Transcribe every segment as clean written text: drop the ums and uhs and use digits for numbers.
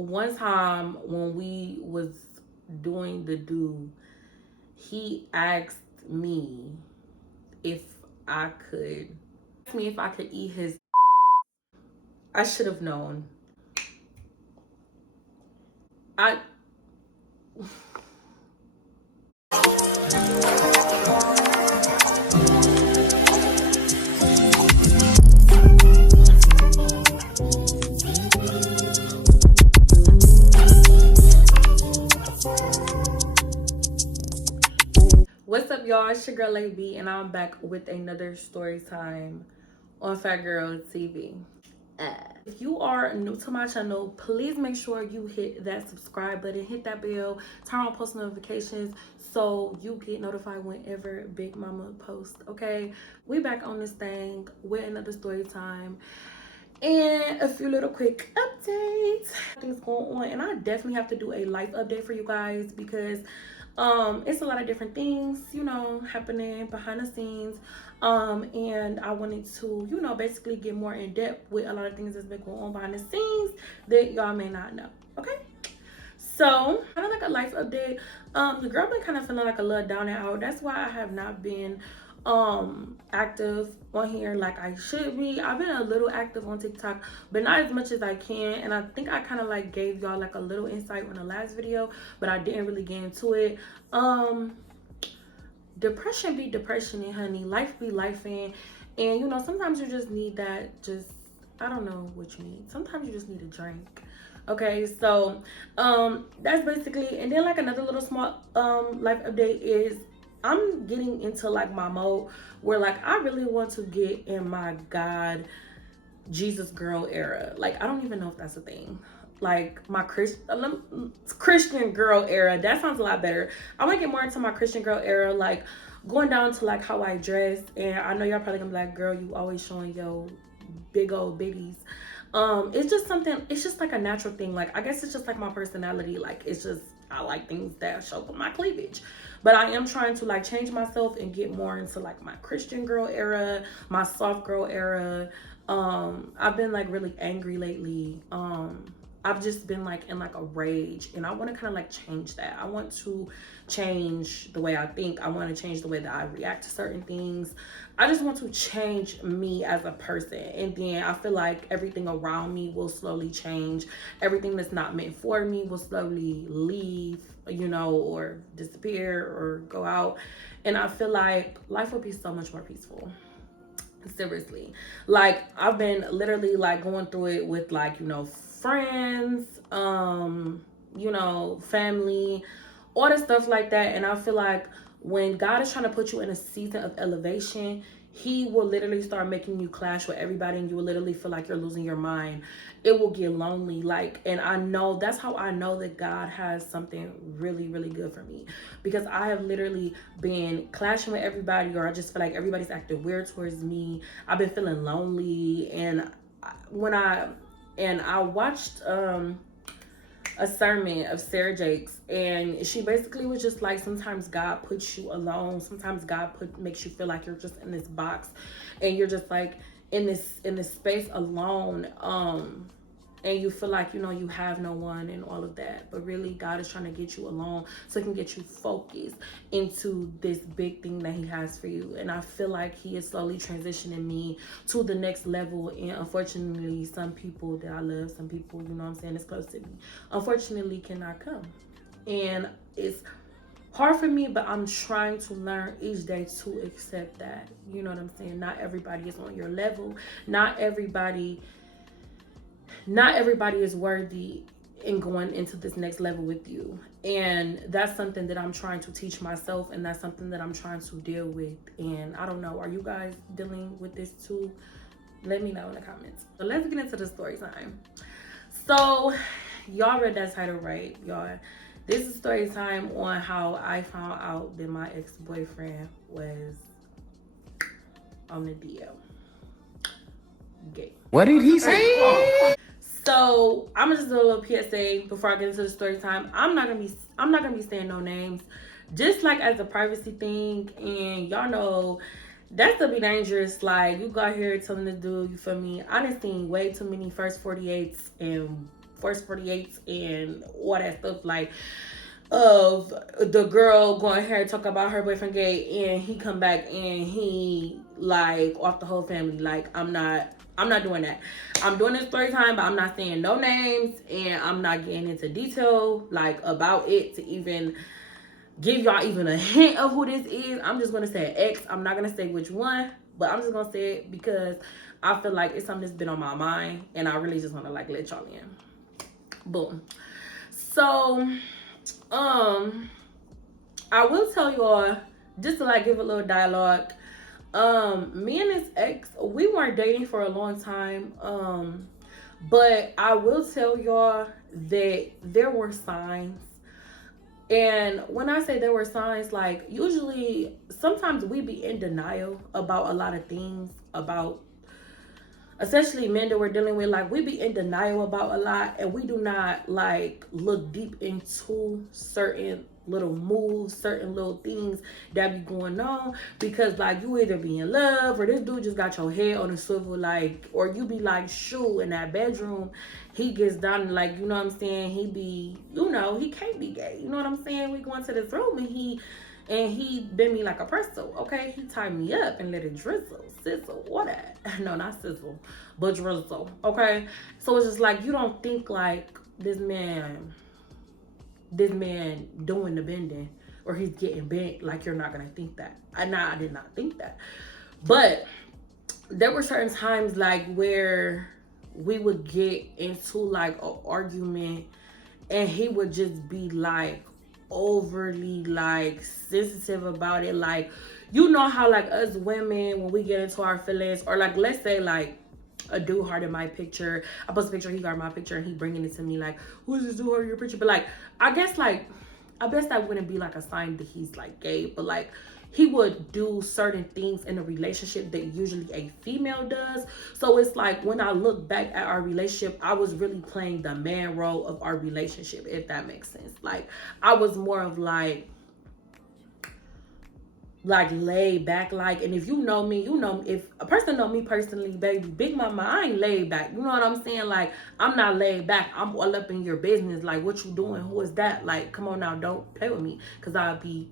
one time when we was doing the do, he asked me if I could eat his. I should have known. I What's up, y'all? It's your girl LAYB, and I'm back with another story time on Fat Girl TV. If you are new to my channel, please make sure you hit that subscribe button, hit that bell, turn on post notifications so you get notified whenever Big Mama posts. Okay, we back on this thing with another story time and a few little quick updates. Things going on, and I definitely have to do a life update for you guys because it's a lot of different things, you know, happening behind the scenes. And I wanted to, you know, basically get more in depth with a lot of things that's been going on behind the scenes that y'all may not know. Okay, so kind of like a life update. The girl been kind of feeling like a little down and out. That's why I have not been active on here like I should be. I've been a little active on TikTok, but not as much as I can, and I think I kind of like gave y'all like a little insight on the last video, but I didn't really get into it. Depression be depression, and honey, life be life, and you know, sometimes you just need that, just, I don't know what you need. Sometimes you just need a drink. Okay, so that's basically. And then like another little small life update is I'm getting into like my mode where like I really want to get in my God Jesus girl era. Like I don't even know if that's a thing. Like my Christian girl era. That sounds a lot better. I want to get more into my Christian girl era, like going down to like how I dress. And I know y'all probably gonna be like, girl, you always showing your big old bitties. It's just something, it's just like a natural thing. Like I guess it's just like my personality. Like it's just, I like things that show up my cleavage. But I am trying to like change myself and get more into like my Christian girl era, my soft girl era. I've been like really angry lately. I've just been like in like a rage, and I want to kind of like change that. I want to change the way I think. I want to change the way that I react to certain things. I just want to change me as a person, and then I feel like everything around me will slowly change. Everything that's not meant for me will slowly leave, you know, or disappear or go out. And I feel like life will be so much more peaceful. Seriously, like I've been literally like going through it with like, you know, friends, you know, family, all the stuff like that. And I feel like when God is trying to put you in a season of elevation, he will literally start making you clash with everybody, and you will literally feel like you're losing your mind. It will get lonely, like, and I know that's how I know that God has something really, really good for me, because I have literally been clashing with everybody, or I just feel like everybody's acting weird towards me. I've been feeling lonely, and when I watched a sermon of Sarah Jakes, and she basically was just like, sometimes God puts you alone. Sometimes God makes you feel like you're just in this box, and you're just like in this space alone. And you feel like, you know, you have no one and all of that, but really God is trying to get you alone so he can get you focused into this big thing that he has for you. And I feel like he is slowly transitioning me to the next level. And unfortunately, some people that I love, some people, you know what I'm saying, is close to me, unfortunately cannot come. And it's hard for me, but I'm trying to learn each day to accept that. You know what I'm saying? Not everybody is on your level. Not everybody is worthy in going into this next level with you. And that's something that I'm trying to teach myself, and that's something that I'm trying to deal with. And I don't know, are you guys dealing with this too? Let me know in the comments. So let's get into the story time. So y'all read that title right, y'all. This is story time on how I found out that my ex-boyfriend was on the DL. Gay. What did he say? So I'm gonna just do a little PSA before I get into the story time. I'm not gonna be saying no names, just like as a privacy thing. And y'all know that still be dangerous. Like, you go out here telling the dude, you feel me? I done seen way too many first 48s and Force 48 and all that stuff, like, of the girl going here talk about her boyfriend gay, and he come back and he like off the whole family. Like, I'm not doing that. I'm doing this story time, but I'm not saying no names, and I'm not getting into detail like about it to even give y'all even a hint of who this is. I'm just gonna say X. I'm not gonna say which one, but I'm just gonna say it because I feel like it's something that's been on my mind, and I really just wanna like let y'all in. Boom. So I will tell y'all, just to like give a little dialogue. Me and his ex, we weren't dating for a long time. But I will tell y'all that there were signs. And when I say there were signs, like, usually sometimes we be in denial about a lot of things, about especially men that we're dealing with. Like, we be in denial about a lot, and we do not like look deep into certain little moves, certain little things that be going on, because like you either be in love or this dude just got your head on a swivel, like, or you be like, shoot, in that bedroom he gets down and like, you know what I'm saying, he be, you know, he can't be gay, you know what I'm saying, we go into this room and he bent me like a pretzel, okay? He tied me up and let it drizzle, sizzle, what that? No, not sizzle, but drizzle, okay? So it's just like, you don't think like this man doing the bending or he's getting bent, like you're not gonna think that. I did not think that. But there were certain times like where we would get into like an argument and he would just be like overly like sensitive about it. Like, you know how like us women, when we get into our feelings, or like let's say like a dude hearted my picture, I post a picture, he got my picture, and he bringing it to me like, who's this dude hearted your picture? But like, I guess that wouldn't be like a sign that he's like gay, but like he would do certain things in a relationship that usually a female does. So it's like, when I look back at our relationship, I was really playing the man role of our relationship, if that makes sense. Like, I was more of like laid back, like, and if you know me, you know, if a person know me personally, baby, big mama, I ain't laid back, you know what I'm saying? Like, I'm not laid back, I'm all up in your business, like, what you doing, who is that, like, come on now, don't play with me, because I'll be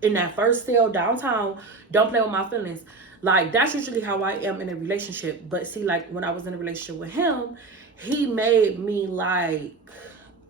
in that first cell downtown, don't play with my feelings. Like, that's usually how I am in a relationship. But see, like, when I was in a relationship with him, he made me like,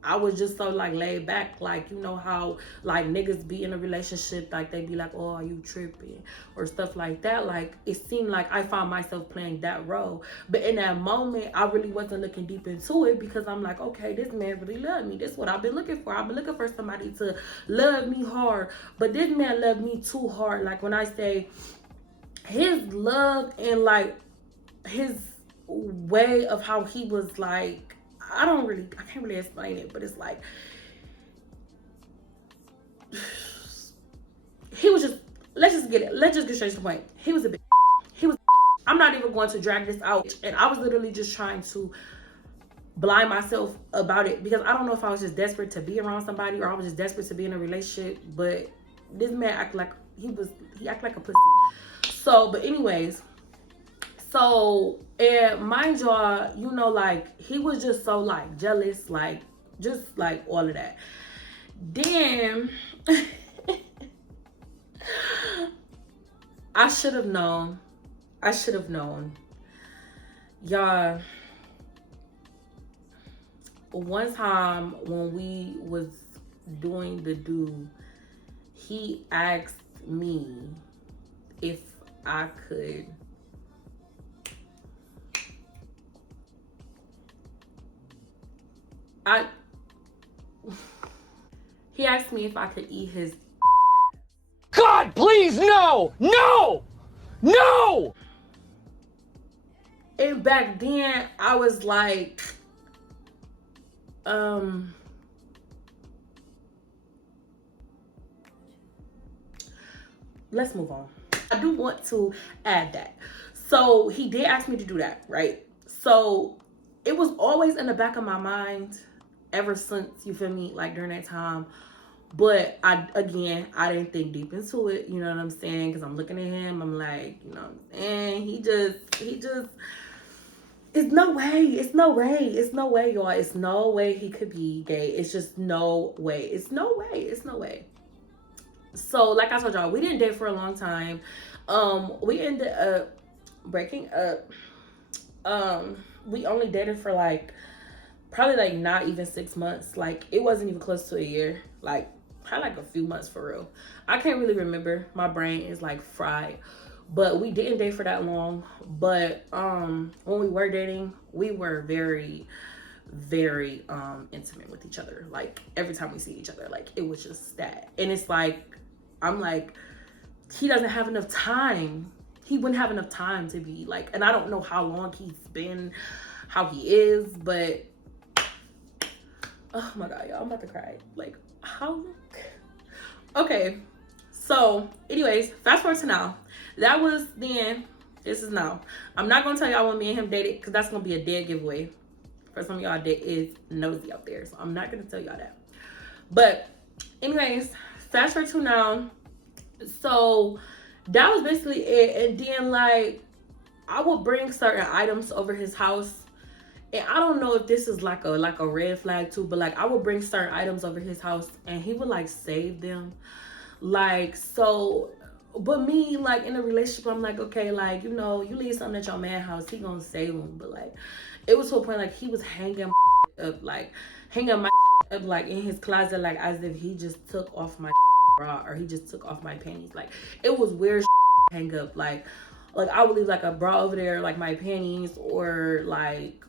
I was just so like laid back, like, you know how like niggas be in a relationship, like they be like, oh, are you tripping or stuff like that. Like, it seemed like I found myself playing that role, but in that moment I really wasn't looking deep into it, because I'm like, okay, this man really loved me, this is what I've been looking for. I've been looking for somebody to love me hard, but this man loved me too hard. Like, when I say his love and like his way of how he was like, I can't really explain it, but it's like, he was just, let's just get straight to the point. He was a bitch. I'm not even going to drag this out. And I was literally just trying to blind myself about it, because I don't know if I was just desperate to be around somebody or I was just desperate to be in a relationship, but this man acted like he acted like a pussy. So, but anyways, so, and mind y'all, you know, like, he was just so like jealous, like, just like all of that. Then I should have known. Y'all, one time when we was doing the do, he asked me if I could he asked me if I could eat his. God, please, no! No! No! And back then, I was like, let's move on. I do want to add that. So he did ask me to do that, right? So it was always in the back of my mind ever since, you feel me, like during that time. But I didn't think deep into it, you know what I'm saying? Because I'm looking at him, I'm like, you know what I'm saying? He just, It's no way. It's no way. It's no way, y'all. It's no way he could be gay. It's just no way. It's no way. It's no way. So, like I told y'all, we didn't date for a long time. We ended up breaking up. We only dated for like probably like not even 6 months. Like it wasn't even close to a year. Like probably like a few months for real. I can't really remember. My brain is like fried. But we didn't date for that long. But when we were dating, we were very, very intimate with each other. Like every time we see each other, like it was just that. And it's like I'm like, he doesn't have enough time. He wouldn't have enough time to be like, and I don't know how long he's been, how he is, but oh my god, y'all, I'm about to cry. Like, how? Okay, so anyways, fast forward to now. That was then. This is now. I'm not gonna tell y'all when me and him dated because that's gonna be a dead giveaway for some of y'all that is nosy out there. So I'm not gonna tell y'all that. But anyways, fast forward to now. So that was basically it. And then like I would bring certain items over his house. And I don't know if this is like a red flag too, but like I would bring certain items over his house and he would like save them. Like so, but me like in a relationship, I'm like, okay, like, you know, you leave something at your man's house, he gonna save them. But like it was to a point like he was hanging up, like hanging my up like in his closet, like as if he just took off my bra or he just took off my panties. Like it was weird hang up. Like I would leave like a bra over there, like my panties or like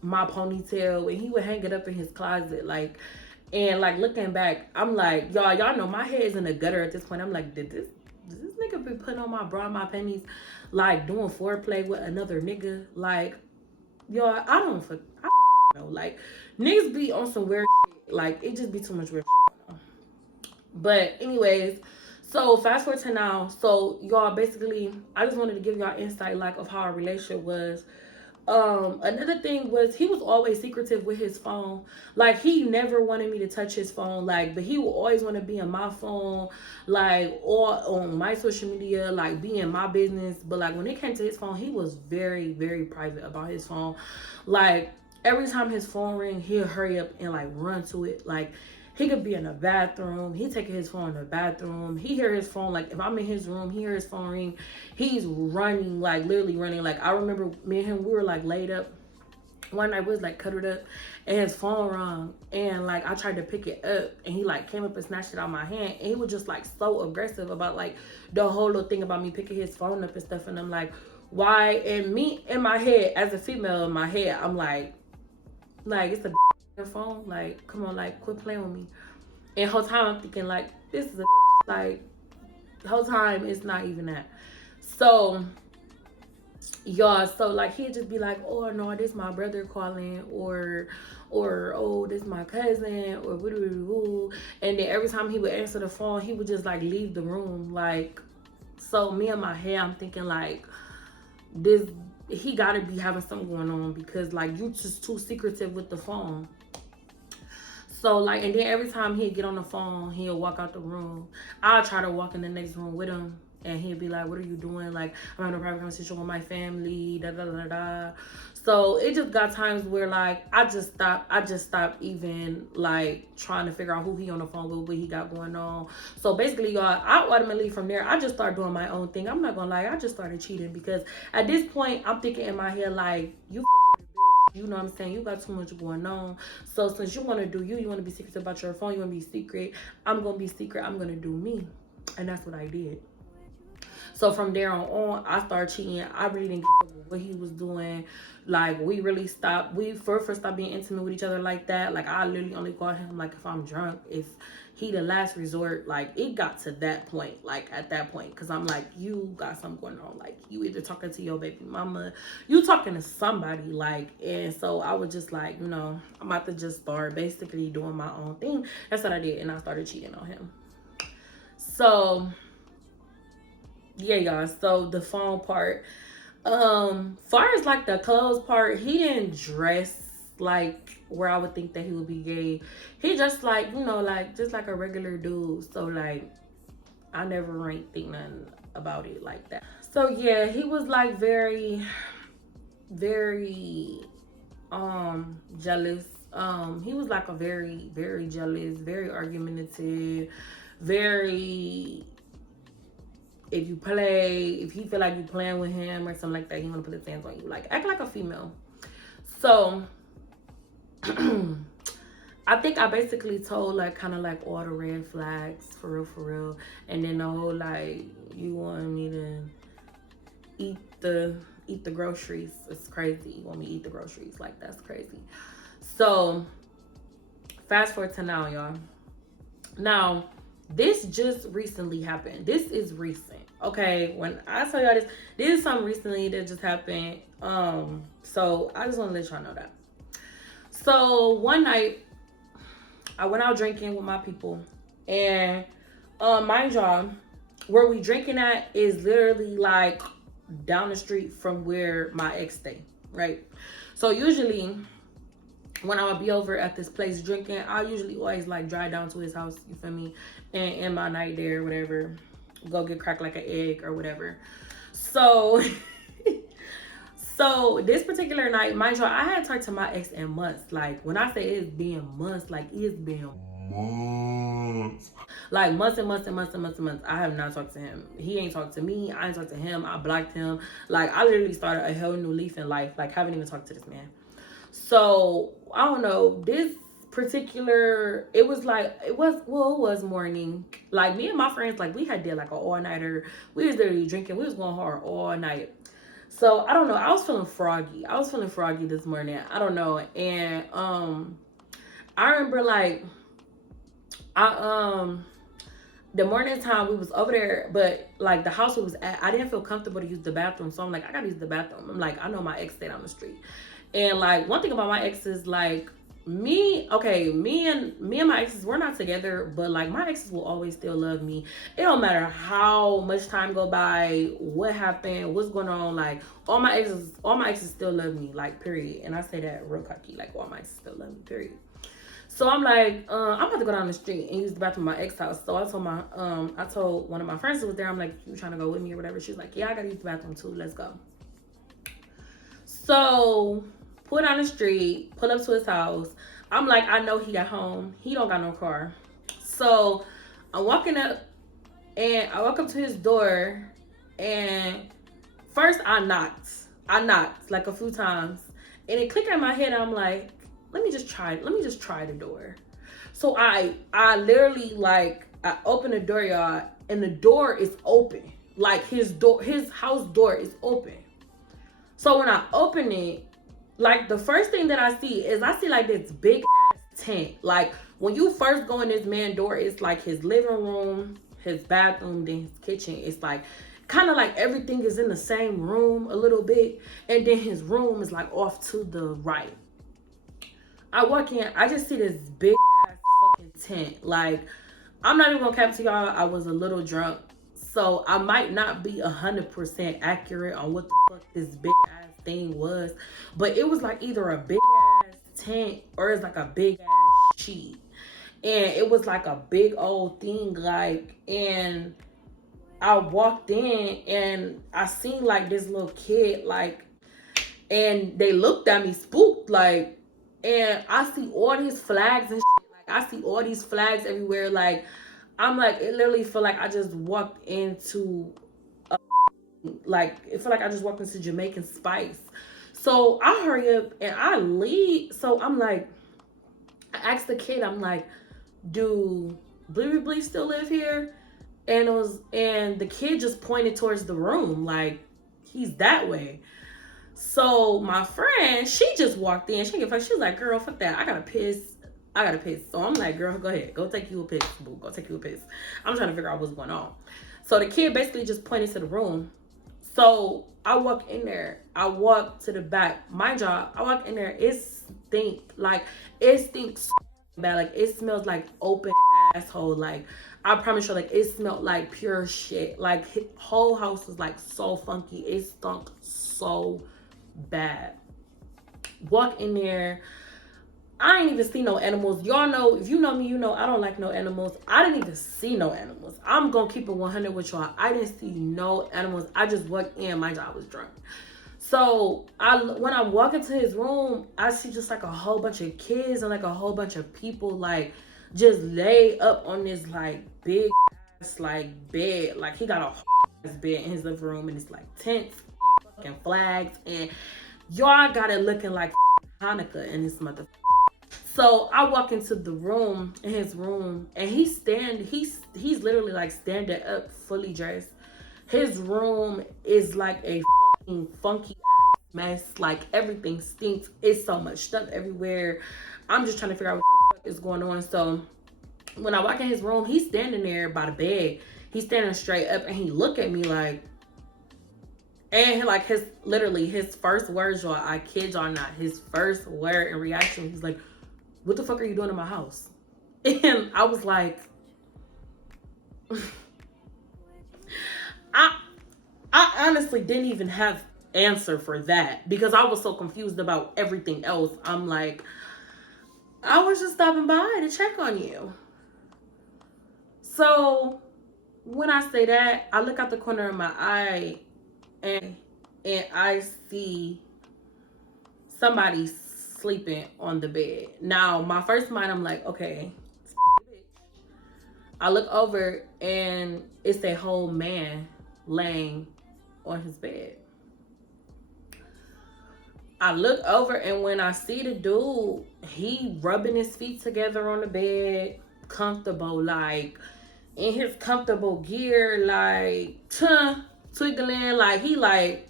my ponytail, and he would hang it up in his closet. Like, and like looking back, I'm like, y'all know my head is in the gutter at this point. I'm like, did this nigga be putting on my bra and my panties, like doing foreplay with another nigga? Like, y'all, I don't know. Like niggas be on some weird shit. Like it just be too much weird shit going on. But anyways, so fast forward to now. So y'all, basically I just wanted to give y'all insight like of how our relationship was. Another thing was he was always secretive with his phone. Like he never wanted me to touch his phone, like, but he would always want to be in my phone, like, or on my social media, like be in my business. But like when it came to his phone, he was very, very private about his phone. Like every time his phone ring, he'll hurry up and like run to it. Like he could be in the bathroom. He taking his phone in the bathroom. He hear his phone. Like if I'm in his room, he hear his phone ring. He's running, like literally running. Like I remember me and him, we were like laid up. One night we was like cuddled up and his phone rang. And like I tried to pick it up and he like came up and snatched it out of my hand. And he was just like so aggressive about like the whole little thing about me picking his phone up and stuff. And I'm like, why? And me in my head, as a female in my head, I'm like it's a phone, like come on, like quit playing with me. And whole time I'm thinking like this is a like the whole time it's not even that. So y'all, so like he'd just be like, oh no, this my brother calling, or oh, this my cousin, or woo. And then every time he would answer the phone, he would just like leave the room. Like, so me in my head, I'm thinking like this, he gotta be having something going on because like you just too secretive with the phone. So like, and then every time he'd get on the phone, he'll walk out the room. I'll try to walk in the next room with him, and he'd be like, what are you doing? Like, I'm having a private conversation with my family, da da da da. So it just got times where like I just stopped even like trying to figure out who he on the phone with, what he got going on. So basically, y'all, I ultimately from there, I just started doing my own thing. I'm not gonna lie, I just started cheating because at this point I'm thinking in my head like, you know what I'm saying? You got too much going on. So since you want to do you want to be secret about your phone, you want to be secret, I'm going to be secret. I'm going to do me. And that's what I did. So from there on, I started cheating. I really didn't give a what he was doing. Like, we really stopped. We first stopped being intimate with each other like that. Like, I literally only call him, like, if I'm drunk. If he the last resort. Like, it got to that point. Like, at that point. Because I'm like, you got something going on. Like, you either talking to your baby mama. You talking to somebody. Like, and so I was just like, you know, I'm about to just start basically doing my own thing. That's what I did. And I started cheating on him. So yeah, y'all. So the phone part, far as like the clothes part, he didn't dress like where I would think that he would be gay. He just like, you know, like just like a regular dude. So like I never ain't think nothing about it like that. So yeah, he was like very, very jealous. He was like a very, very jealous, very argumentative, very, if he feel like you playing with him or something like that, he want to put his hands on you, like act like a female. So I think I basically told like kind of like all the red flags for real, and then the whole like you want me to eat the groceries. It's crazy. You want me to eat the groceries? Like that's crazy. So fast forward to now, y'all. Now this just recently happened. This is recent. Okay, when I tell y'all this is something recently that just happened. So I just want to let y'all know that. So one night I went out drinking with my people, and mind y'all, where we drinking at is literally like down the street from where my ex stay, right? So usually when I would be over at this place drinking, I usually always like drive down to his house, you feel me, and end my night there, whatever, go get cracked like an egg or whatever. So so this particular night, mind you, I hadn't talked to my ex in months. Like when I say it's been months, like it's been months. Like months and months and months and months and months. I have not talked to him. He ain't talked to me. I ain't talked to him. I blocked him. Like I literally started a whole new leaf in life. Like haven't even talked to this man. So I don't know. This particular, it was morning. Like me and my friends, like we had did like an all-nighter. We was literally drinking. We was going hard all night. So I don't know. I was feeling froggy. This morning. I don't know. And I remember like the morning time we was over there, but like the house we was at, I didn't feel comfortable to use the bathroom. So I'm like, I gotta use the bathroom. I'm like, I know my ex stayed down the street. And like one thing about my ex is like me and my exes, we're not together, but like my exes will always still love me. It don't matter how much time go by, what happened, what's going on, like all my exes still love me, like period. And I say that real cocky, like all my exes still love me, period. So I'm like, I'm about to go down the street and use the bathroom at my ex house. So I told one of my friends who was there, I'm like, you trying to go with me or whatever? She's like, yeah, I gotta use the bathroom too, let's go. So pull down the street, pull up to his house. I'm like, I know he got home. He don't got no car. So I'm walking up, and I walk up to his door, and first I knocked like a few times, and it clicked in my head. I'm like, let me just try the door. So I literally like, I open the door, y'all, and the door is open. Like his house door is open. So when I open it, like the first thing that I see like this big ass tent. Like when you first go in this man's door, it's like his living room, his bathroom, then his kitchen. It's like kind of like everything is in the same room a little bit, and then his room is like off to the right. I walk in, I just see this big ass fucking tent. Like I'm not even gonna cap to y'all, I was a little drunk, so I might not be 100% accurate on what the fuck this big ass thing was, but it was like either a big ass tent or it's like a big ass sheet, and it was like a big old thing, like, and I walked in and I seen like this little kid, like, and they looked at me spooked, like, and I see all these flags and shit, like I see all these flags everywhere, like I'm like, it literally feel like I just walked into like, it felt like I just walked into Jamaican Spice. So I hurry up and I leave. So I'm like, I asked the kid, I'm like, do Bleeby Blee still live here? And the kid just pointed towards the room, like he's that way. So my friend, she just walked in. She was like, girl, fuck that. I gotta piss. So I'm like, girl, go ahead. Go take you a piss, boo. Go take you a piss. I'm trying to figure out what's going on. So the kid basically just pointed to the room. So I walk in there. I walk to the back. My job, I walk in there. It stinks so bad. Like it smells like open asshole. Like I promise you, like it smelled like pure shit. Like his whole house was like so funky. It stunk so bad. Walk in there. I ain't even see no animals. Y'all know, if you know me, you know I don't like no animals. I didn't even see no animals. I'm gonna keep it 100 with y'all. I didn't see no animals. I just walked in. My job was drunk. So when I walk into his room, I see just like a whole bunch of kids and like a whole bunch of people like just lay up on this like big ass like bed. Like he got a whole ass bed in his living room and it's like tents and flags and y'all got it looking like Hanukkah in this mother. So I walk into the room, in his room, and he's literally like standing up, fully dressed. His room is like a funky mess. Like everything stinks. It's so much stuff everywhere. I'm just trying to figure out what the fuck is going on. So when I walk in his room, he's standing there by the bed. He's standing straight up and he look at me like, and like his first words, y'all, I kid y'all not, his first word and reaction, he's like, what the fuck are you doing in my house? And I was like, I honestly didn't even have answer for that because I was so confused about everything else. I'm like, I was just stopping by to check on you. So when I say that, I look out the corner of my eye and I see somebody sleeping on the bed. Now, my first mind, I'm like, okay. I look over and it's a whole man laying on his bed. I look over and when I see the dude, he rubbing his feet together on the bed, comfortable, like in his comfortable gear, like twiggling, like he like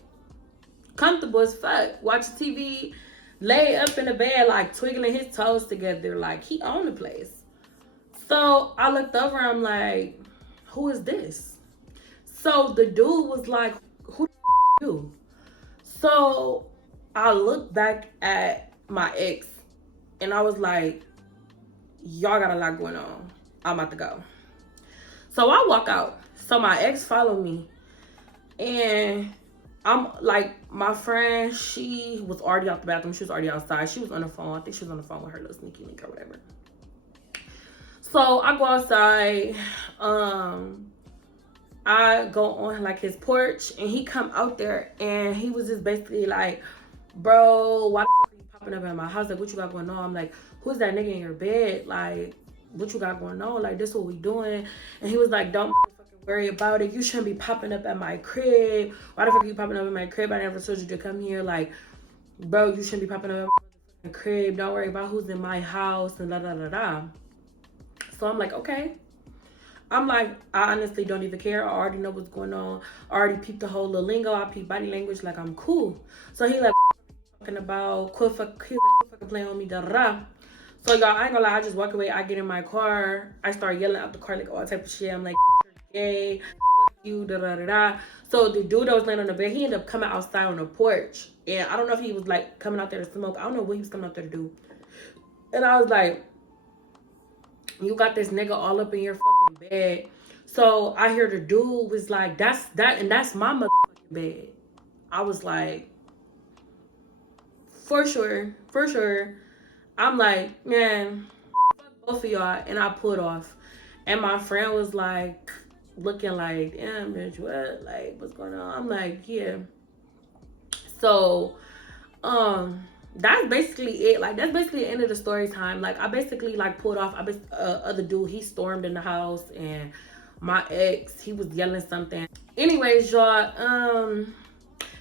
comfortable as fuck, watching TV, lay up in the bed, like twiggling his toes together, like he owned the place. So I looked over, I'm like, who is this? So the dude was like, who the you? So I looked back at my ex and I was like, y'all got a lot going on. I'm about to go. So I walk out. So my ex followed me and I'm like, my friend, she was already out the bathroom. She was already outside. She was on the phone. I think she was on the phone with her little sneaky link or whatever. So I go outside. I go on like his porch and he come out there and he was just basically like, bro, why the fuck are you popping up at my house? Like, what you got going on? I'm like, who's that nigga in your bed? Like, what you got going on? Like, this what we doing? And he was like, don't fucking worry about it. You shouldn't be popping up at my crib. Why the fuck are you popping up at my crib? I never told you to come here. Like, bro, you shouldn't be popping up at my crib. Don't worry about who's in my house and da da da da. So I'm like, okay. I'm like, I honestly don't even care. I already know what's going on. I already peeped the whole little lingo. I peeped body language. Like, I'm cool. So he like, talking about, quit fucking playing on me, da da da. So y'all, I ain't gonna lie, I just walk away. I get in my car. I start yelling out the car like all type of shit. I'm like, gay, you, da da da da. So the dude that was laying on the bed, he ended up coming outside on the porch. And I don't know if he was like coming out there to smoke. I don't know what he was coming out there to do. And I was like, you got this nigga all up in your fucking bed. So I hear the dude was like, that's my motherfucking bed. I was like, for sure. I'm like, man, fuck both of y'all. And I pulled off. And my friend was like, looking like, damn, bitch, what? Like, what's going on? I'm like, yeah. So, that's basically it. Like, that's basically the end of the story time. Like, I basically like pulled off. Other dude, he stormed in the house, and my ex, he was yelling something. Anyways, y'all,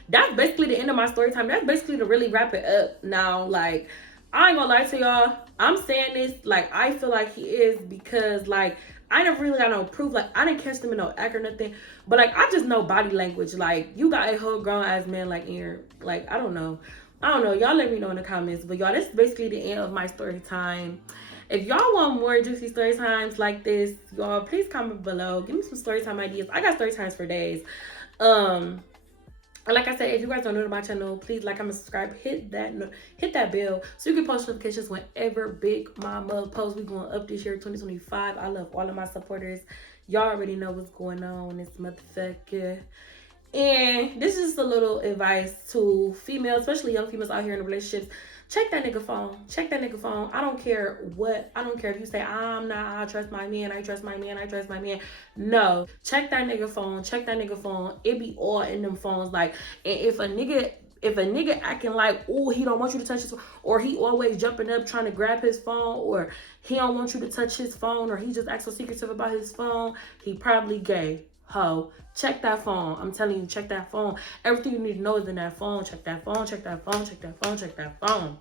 that's basically the end of my story time. That's basically to really wrap it up. Now, like, I ain't gonna lie to y'all. I'm saying this like I feel like he is because like I never really got no proof. Like, I didn't catch them in no act or nothing. But like, I just know body language. Like, you got a whole grown ass man like in your, like, I don't know. Y'all let me know in the comments. But y'all, this is basically the end of my story time. If y'all want more juicy story times like this, y'all, please comment below. Give me some story time ideas. I got story times for days. Like I said, if you guys are new to my channel, please like, comment, subscribe, hit that bell so you can post notifications whenever Big Mama posts. We going up this year, 2025. I love all of my supporters. Y'all already know what's going on. This motherfucker. And this is just a little advice to females, especially young females out here in relationships. Check that nigga phone. Check that nigga phone. I don't care what. I don't care if you say, I trust my man. I trust my man. I trust my man. No. Check that nigga phone. Check that nigga phone. It be all in them phones. Like, and if a nigga If a nigga acting like, oh, he don't want you to touch his phone, or he always jumping up trying to grab his phone, or he don't want you to touch his phone, or he just acts so secretive about his phone, he probably gay. Ho, check that phone. I'm telling you, check that phone. Everything you need to know is in that phone. Check that phone, check that phone, check that phone, check that phone.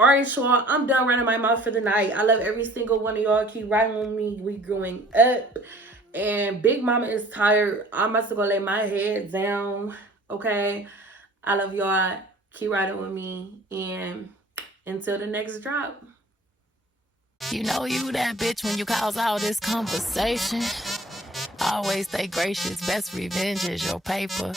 All right, y'all, I'm done running my mouth for the night. I love every single one of y'all. Keep riding with me. We growing up. And Big Mama is tired. I'm about to go lay my head down. Okay? I love y'all. Keep riding with me. And until the next drop. You know you that bitch when you cause all this conversation. Always stay gracious. Best revenge is your paper.